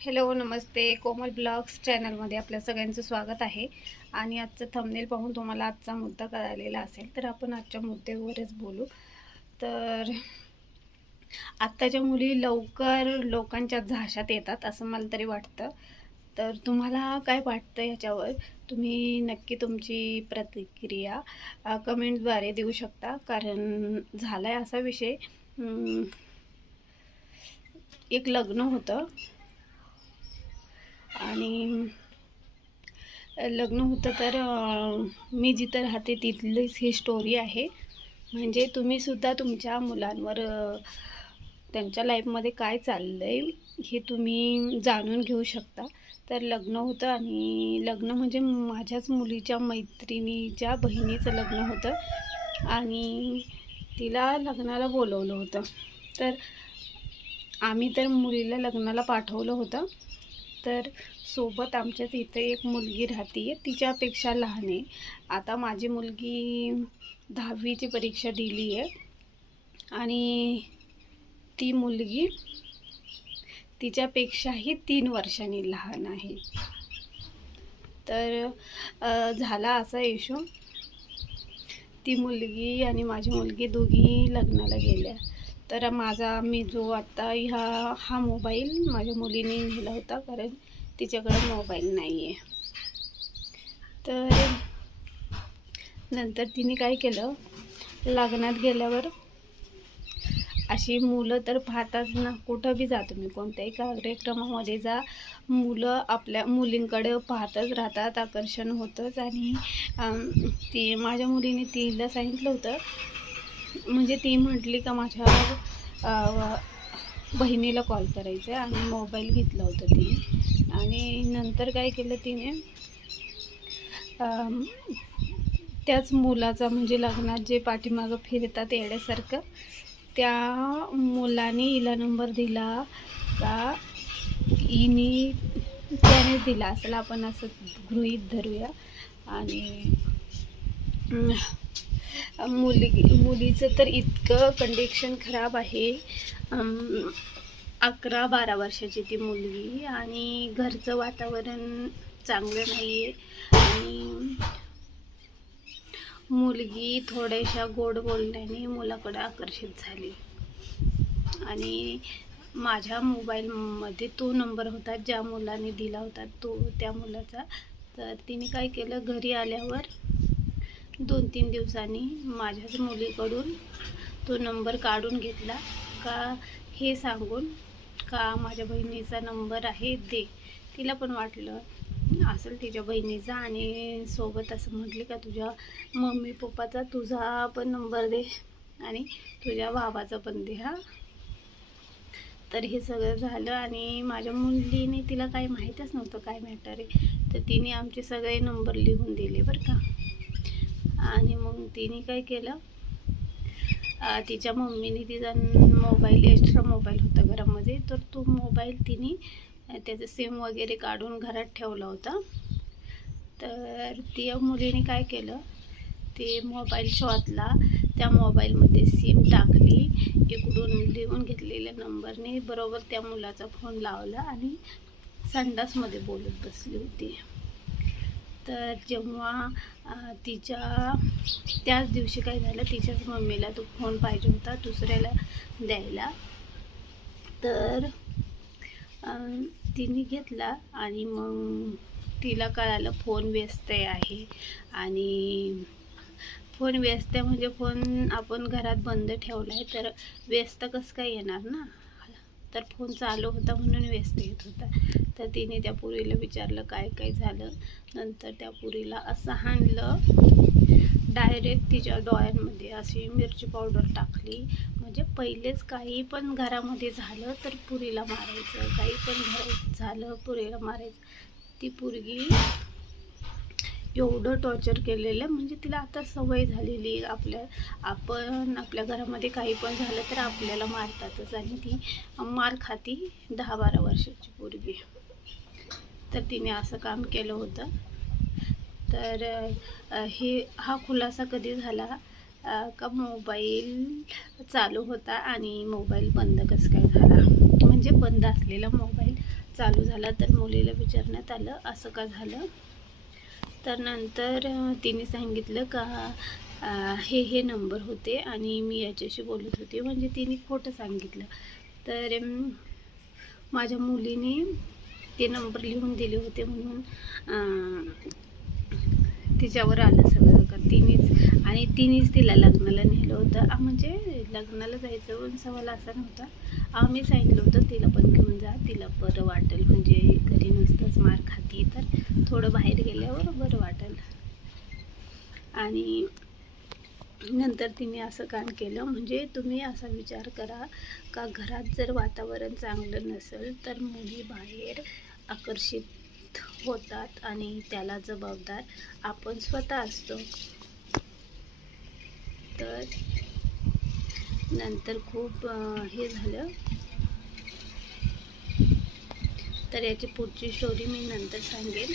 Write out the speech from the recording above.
Hello नमस्ते. कोमल blogs चॅनलमध्ये आपल्या सगळ्यांचं स्वागत आहे. आणि आजचं थंबनेल पाहून तुम्हाला आजचा मुद्दा कळालेला असेल तर आपण आजच्या मुद्द्यावरच बोलू. तर आत्ताच्या मुली लवकर लोकांच्या झाशात येतात असं मला तरी वाटतं. तर तुम्हाला काय वाटतं याच्यावर? तुम्ही नक्की तुमची प्रतिक्रिया कमेंटद्वारे देऊ शकता. कारण झाला आहे असा विषय. एक लग्न होतं. आणि लग्न होतं तर मी जिथं राहते तिथलीच ही स्टोरी आहे. म्हणजे तुम्हीसुद्धा तुमच्या मुलांवर त्यांच्या लाईफमध्ये काय चाललं आहे हे तुम्ही जाणून घेऊ शकता. तर लग्न होतं आणि लग्न म्हणजे माझ्याच मुलीच्या मैत्रिणीच्या बहिणीचं लग्न होतं. आणि तिला लग्नाला बोलवलं होतं. तर आम्ही तर मुलीला लग्नाला पाठवलं होतं. तर सोबत आमच्याच इथे एक मुलगी राहते तिच्यापेक्षा लहान आहे. आता माझी मुलगी दहावीची परीक्षा दिली आहे. आणि ती मुलगी तिच्यापेक्षाही तीन वर्षांनी लहान आहे. तर झाला असा इशू ती मुलगी आणि माझी मुलगी दोघी लग्नाला गेल्या. तर माझा मी जो आत्ता ह्या हा मोबाईल माझ्या मुलीने नेला होता कारण तिच्याकडे मोबाईल नाही आहे तर नंतर तिने काय केलं? लग्नात गेल्यावर अशी मुलं तर पाहताच ना कुठं बी जा तुम्ही कोणत्याही कार्यक्रमामध्ये जा. मुलं आपल्या मुलींकडे पाहतच राहतात आकर्षण होतंच. आणि ती माझ्या मुलीने तिला सांगितलं होतं म्हणजे ती म्हटली का माझ्या बहिणीला कॉल करायचा आहे आणि मोबाईल घेतला होता तिने. आणि नंतर काय केलं तिने त्याच मुलाचा म्हणजे लग्नात जे पाठीमागं फिरतात येण्यासारखं त्या मुलाने हिला नंबर दिला का हिने त्यानेच दिला. असेल आपण असं गृहीत धरूया. आणि मुलगी मुलीचं तर इतकं कंडिशन खराब आहे. अकरा बारा वर्षाची ती मुलगी आणि घरचं वातावरण चांगलं नाही आहे आणि मुलगी थोड्याशा गोड बोलण्याने मुलाकडे आकर्षित झाली. आणि माझ्या मोबाईलमध्ये तो नंबर होता ज्या मुलाने दिला होता तो त्या मुलाचा. तर तिने काय केलं घरी आल्यावर दोन तीन दिवसांनी माझ्याच मुलीकडून तो नंबर काढून घेतला. का हे सांगून का माझ्या बहिणीचा नंबर आहे दे तिला पण वाटलं असेल तिच्या बहिणीचा आणि सोबत असं म्हटली का तुझ्या मम्मी पप्पाचा तुझा पण नंबर दे आणि तुझ्या भावाचा पण दे हा. तर हे सगळं झालं आणि माझ्या मुलीने तिला काही माहीतच नव्हतं काय मॅटर आहे. तर तिने आमचे सगळे नंबर लिहून दिले बरं का. आणि मग तिने काय केलं? तिच्या मम्मीने तिचा मोबाईल एक्स्ट्रा मोबाईल होता घरामध्ये. तर तो मोबाईल तिने त्याचं सिम वगैरे काढून घरात ठेवला होता. तर त्या मुलीने काय केलं? ते मोबाईल शॉतला त्या मोबाईलमध्ये सिम टाकली. इकडून लिहून घेतलेल्या नंबरने बरोबर त्या मुलाचा फोन लावला आणि संडासमध्ये बोलत बसली होती. तर जेव्हा तिच्या त्याच दिवशी काय झालं तिच्याच मम्मीला तो फोन पाहिजे होता दुसऱ्याला द्यायला. तर तिने घेतला आणि मग तिला कळालं फोन व्यस्त आहे आणि फोन व्यस्त आहे म्हणजे फोन आपण घरात बंद ठेवला आहे तर व्यस्त कसं काय येणार ना? तर फोन चालू होता म्हणून व्यस्त येत होता. तर तिने त्या पुरीला विचारलं काय काय झालं. नंतर त्या पुरीला असं हाणलं. डायरेक्ट तिच्या डोळ्यांमध्ये अशी मिरची पावडर टाकली. म्हणजे पहिलेच काही पण घरामध्ये झालं तर पुरीला मारायचं काही पण घरात झालं पुरीला मारायचं. ती पुरगी एवढं टॉर्चर केलेलं म्हणजे तिला आता सवय झालेली आपल्या आपण आपल्या घरामध्ये काही पण झालं तर आपल्याला मारतातच. आणि ती मार खाती दहा बारा वर्षाची पूर्वी तर तिने असं काम केलं होतं. तर हे हा खुलासा कधी झाला? का मोबाईल चालू होता आणि मोबाईल बंद कसं काय झाला? म्हणजे बंद असलेला मोबाईल चालू झाला तर मुलीला विचारण्यात आलं असं का झालं? तर नंतर तिने सांगितलं का हे हे नंबर होते आणि मी याच्याशी बोलत होते. म्हणजे तिने खोटं सांगितलं. तर माझ्या मुलीने ते नंबर लिहून दिले होते म्हणून तिच्यावर आलं सगळं. का तिनेच आणि तिनेच तिला लग्नाला नेलं होतं. म्हणजे लग्नाला जायचं सवाल असा नव्हता. आम्ही सांगितलं होतं तिला पण घेऊन जा तिला बरं वाटेल. म्हणजे घरी नुसतंच मार खाती तर थोडं बाहेर गेल्यावर बरं वाटेल. आणि नंतर तिने असं काम केलं म्हणजे तुम्ही असा विचार करा का घरात जर वातावरण चांगलं नसेल तर मुली बाहेर आकर्षित होतात आणि त्याला जबाबदार आपण स्वतः असतो. तर नंतर खूप हे झालं. तर याची पुढची स्टोरी मी नंतर सांगेन.